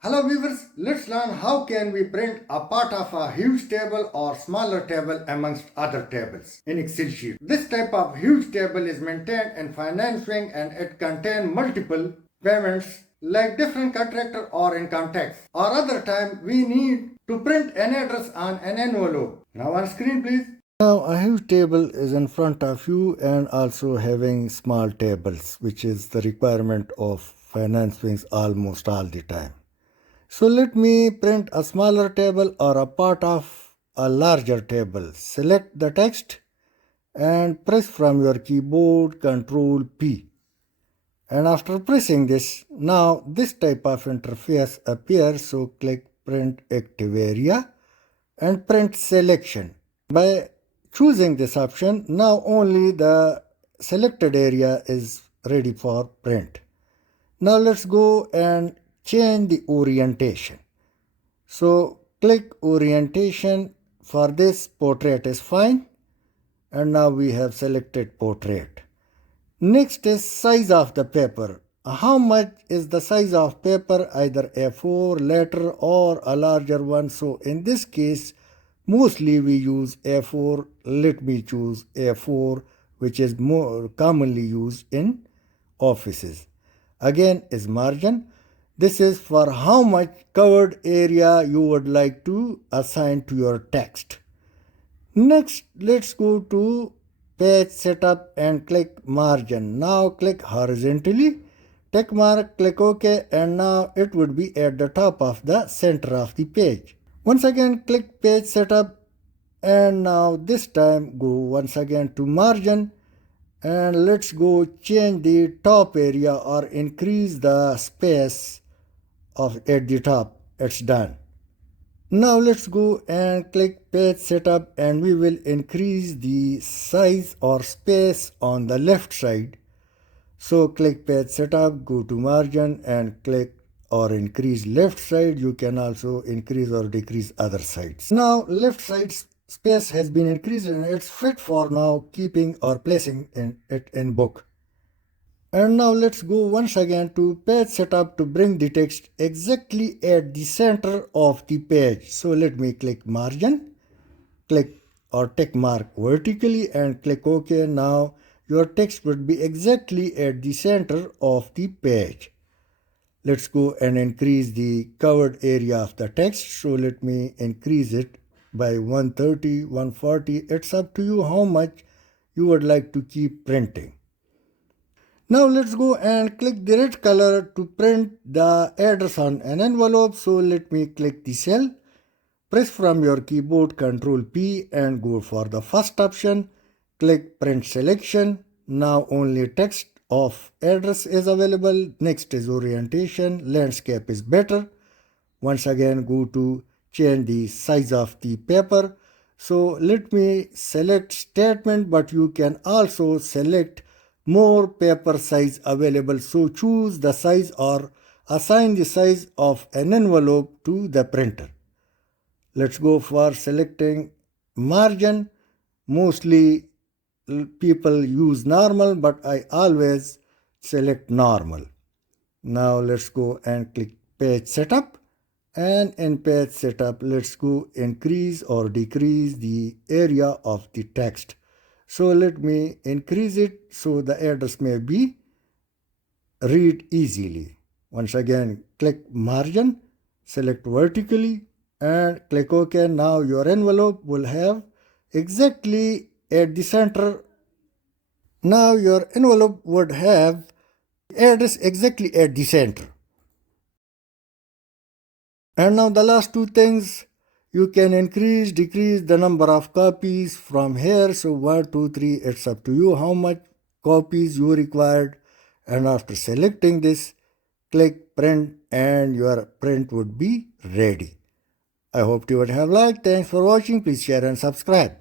Hello viewers, let's learn how can we print a part of a huge table or smaller table amongst other tables in Excel sheet. This type of huge table is maintained in financing and it contains multiple payments like different contractor or income tax. Or other time we need to print an address on an envelope. Now on screen please. Now a huge table is in front of you and also having small tables, which is the requirement of financing almost all the time. So let me print a smaller table or a part of a larger table. Select the text and press from your keyboard Ctrl P. And after pressing this, now this type of interface appears. So click Print Active Area and Print Selection. By choosing this option, now only the selected area is ready for print. Now let's go and change the orientation. So click orientation. For this, portrait is fine. And now we have selected portrait. Next is size of the paper. How much is the size of paper? Either A4 letter or a larger one. So in this case, mostly we use A4. Let me choose A4, which is more commonly used in offices. Again is margin. This is for how much covered area you would like to assign to your text. Next, let's go to page setup and click margin. Now click horizontally, tick mark, click OK, and now it would be at the top of the center of the page. Once again, click page setup, and now this time go once again to margin. And let's go change the top area or increase the space at the top. It's done. Now let's go and click page setup and we will increase the size or space on the left side. So click page setup, go to margin and click or increase left side. You can also increase or decrease other sides. Now left side space has been increased and it's fit for now keeping or placing it in book. And now let's go once again to page setup to bring the text exactly at the center of the page. So let me click margin, click or tick mark vertically and click OK. Now your text would be exactly at the center of the page. Let's go and increase the covered area of the text. So let me increase it by 130, 140. It's up to you how much you would like to keep printing. Now let's go and click the red color to print the address on an envelope. So let me click the cell. Press from your keyboard Ctrl P and go for the first option. Click print selection. Now only text of address is available. Next is orientation. Landscape is better. Once again go to change the size of the paper. So let me select statement, but you can also select more paper size available. So choose the size or assign the size of an envelope to the printer. Let's go for selecting margin. Mostly people use normal, but I always select normal. Now let's go and click page setup. And in page setup, let's go increase or decrease the area of the text. So let me increase it so the address may be read easily. Once again, click margin, select vertically and click OK. Now your envelope will have exactly at the center. Now your envelope would have address exactly at the center. And now the last two things, you can increase, decrease the number of copies from here. So 1, 2, 3, it's up to you how much copies you required. And after selecting this, click print and your print would be ready. I hope you would have liked. Thanks for watching. Please share and subscribe.